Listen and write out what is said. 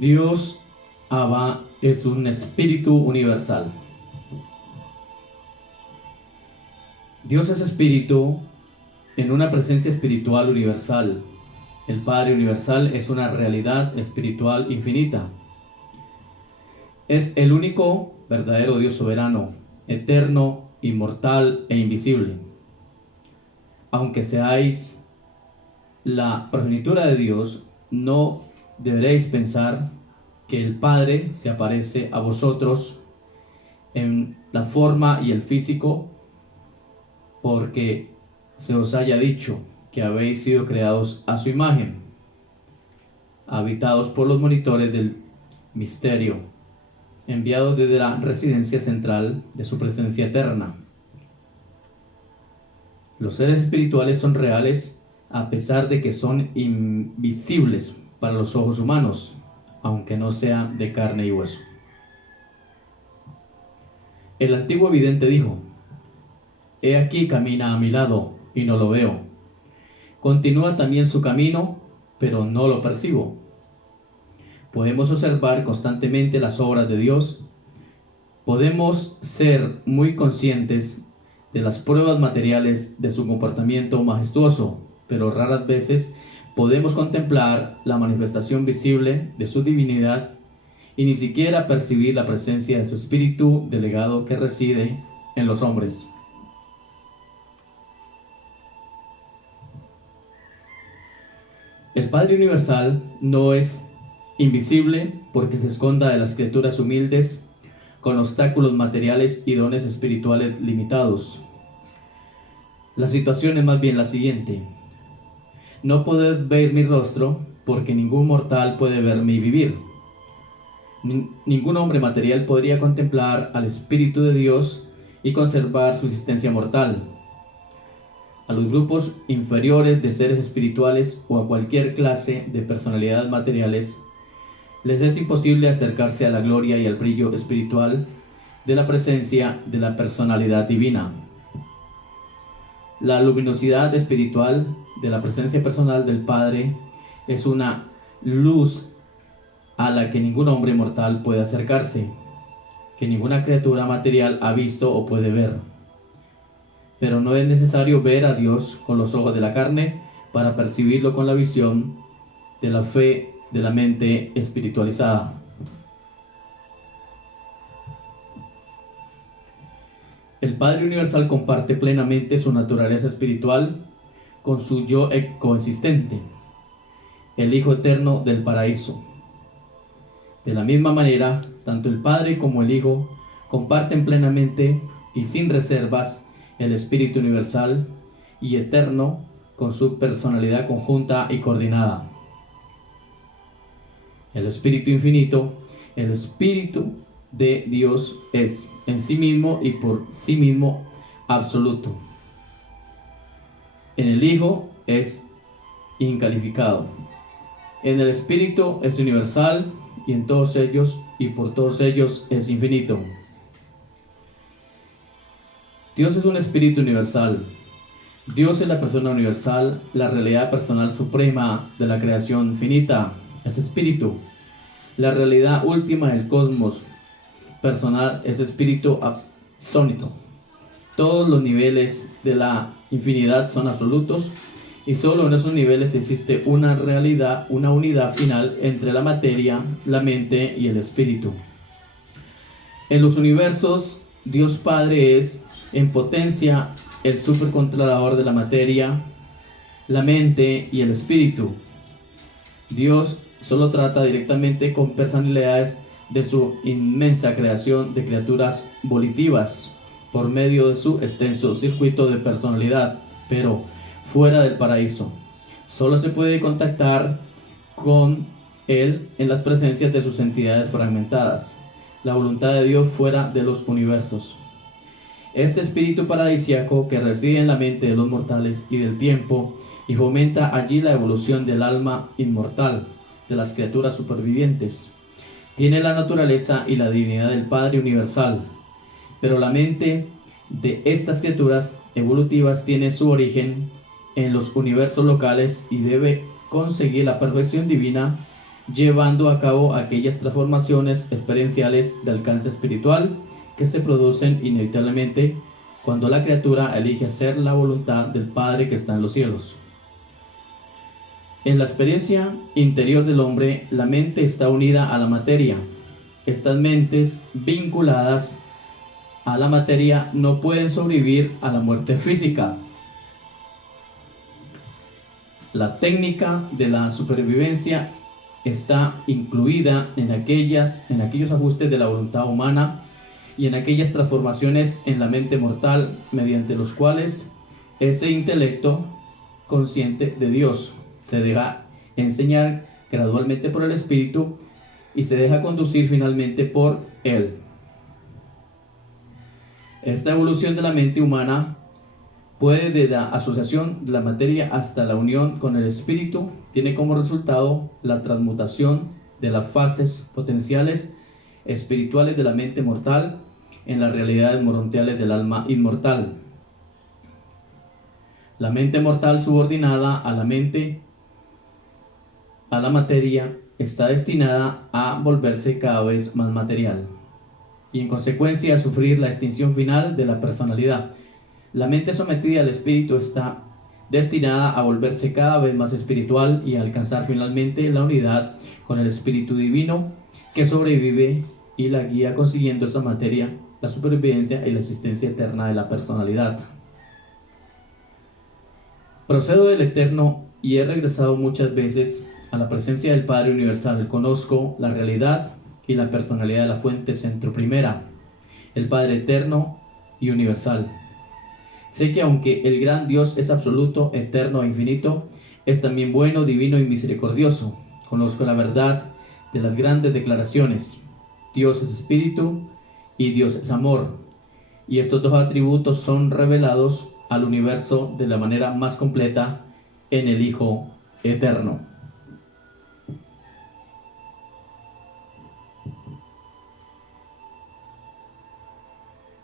Dios Abba es un espíritu universal. Dios es espíritu en una presencia espiritual universal. El Padre universal es una realidad espiritual infinita. Es el único verdadero Dios soberano, eterno, inmortal e invisible. Aunque seáis la progenitura de Dios, no deberéis pensar que el Padre se aparece a vosotros en la forma y el físico, porque se os haya dicho que habéis sido creados a su imagen, habitados por los monitores del misterio, enviados desde la residencia central de su presencia eterna. Los seres espirituales son reales a pesar de que son invisibles para los ojos humanos, aunque no sean de carne y hueso. El antiguo vidente dijo: «He aquí camina a mi lado y no lo veo. Continúa también su camino, pero no lo percibo». Podemos observar constantemente las obras de Dios. Podemos ser muy conscientes de las pruebas materiales de su comportamiento majestuoso, pero raras veces podemos contemplar la manifestación visible de su divinidad y ni siquiera percibir la presencia de su espíritu delegado que reside en los hombres. El Padre Universal no es invisible porque se esconda de las criaturas humildes con obstáculos materiales y dones espirituales limitados. La situación es más bien la siguiente: no podéis ver mi rostro porque ningún mortal puede verme y vivir. Ningún hombre material podría contemplar al Espíritu de Dios y conservar su existencia mortal. A los grupos inferiores de seres espirituales o a cualquier clase de personalidades materiales les es imposible acercarse a la gloria y al brillo espiritual de la presencia de la personalidad divina. La luminosidad espiritual de la presencia personal del Padre es una luz a la que ningún hombre mortal puede acercarse, que ninguna criatura material ha visto o puede ver. Pero no es necesario ver a Dios con los ojos de la carne para percibirlo con la visión de la fe de la mente espiritualizada. El Padre Universal comparte plenamente su naturaleza espiritual con su yo coexistente, el Hijo Eterno del Paraíso. De la misma manera, tanto el Padre como el Hijo comparten plenamente y sin reservas el Espíritu Universal y Eterno con su personalidad conjunta y coordinada. El Espíritu Infinito, el Espíritu de Dios, es en sí mismo y por sí mismo absoluto. En el Hijo es incalificado. En el Espíritu es universal y en todos ellos y por todos ellos es infinito. Dios es un espíritu universal. Dios es la persona universal, la realidad personal suprema de la creación finita. Es espíritu. La realidad última del cosmos personal es espíritu absónito. Todos los niveles de la infinidad son absolutos y solo en esos niveles existe una realidad, una unidad final entre la materia, la mente y el espíritu. En los universos, Dios Padre es en potencia el supercontrolador de la materia, la mente y el espíritu. Dios solo trata directamente con personalidades de su inmensa creación de criaturas volitivas por medio de su extenso circuito de personalidad, pero fuera del paraíso. Solo se puede contactar con Él en las presencias de sus entidades fragmentadas, la voluntad de Dios fuera de los universos. Este espíritu paradisíaco que reside en la mente de los mortales y del tiempo y fomenta allí la evolución del alma inmortal de las criaturas supervivientes, tiene la naturaleza y la divinidad del Padre universal, pero la mente de estas criaturas evolutivas tiene su origen en los universos locales y debe conseguir la perfección divina llevando a cabo aquellas transformaciones experienciales de alcance espiritual que se producen inevitablemente cuando la criatura elige hacer la voluntad del Padre que está en los cielos. En la experiencia interior del hombre, la mente está unida a la materia. Estas mentes vinculadas a la materia no pueden sobrevivir a la muerte física. La técnica de la supervivencia está incluida en aquellos ajustes de la voluntad humana y en aquellas transformaciones en la mente mortal mediante los cuales ese intelecto consciente de Dios se deja enseñar gradualmente por el Espíritu y se deja conducir finalmente por Él. Esta evolución de la mente humana puede, desde la asociación de la materia hasta la unión con el Espíritu, tiene como resultado la transmutación de las fases potenciales espirituales de la mente mortal en las realidades morontiales del alma inmortal. La mente mortal subordinada a la materia, está destinada a volverse cada vez más material y en consecuencia a sufrir la extinción final de la personalidad. La mente sometida al espíritu está destinada a volverse cada vez más espiritual y a alcanzar finalmente la unidad con el espíritu divino que sobrevive y la guía, consiguiendo esa materia, la supervivencia y la existencia eterna de la personalidad. Procedo del eterno y he regresado muchas veces a la presencia del Padre Universal. Conozco la realidad y la personalidad de la fuente centro primera, el Padre eterno y universal. Sé que aunque el gran Dios es absoluto, eterno e infinito, es también bueno, divino y misericordioso. Conozco la verdad de las grandes declaraciones. Dios es espíritu y Dios es amor. Y estos dos atributos son revelados al universo de la manera más completa en el Hijo eterno.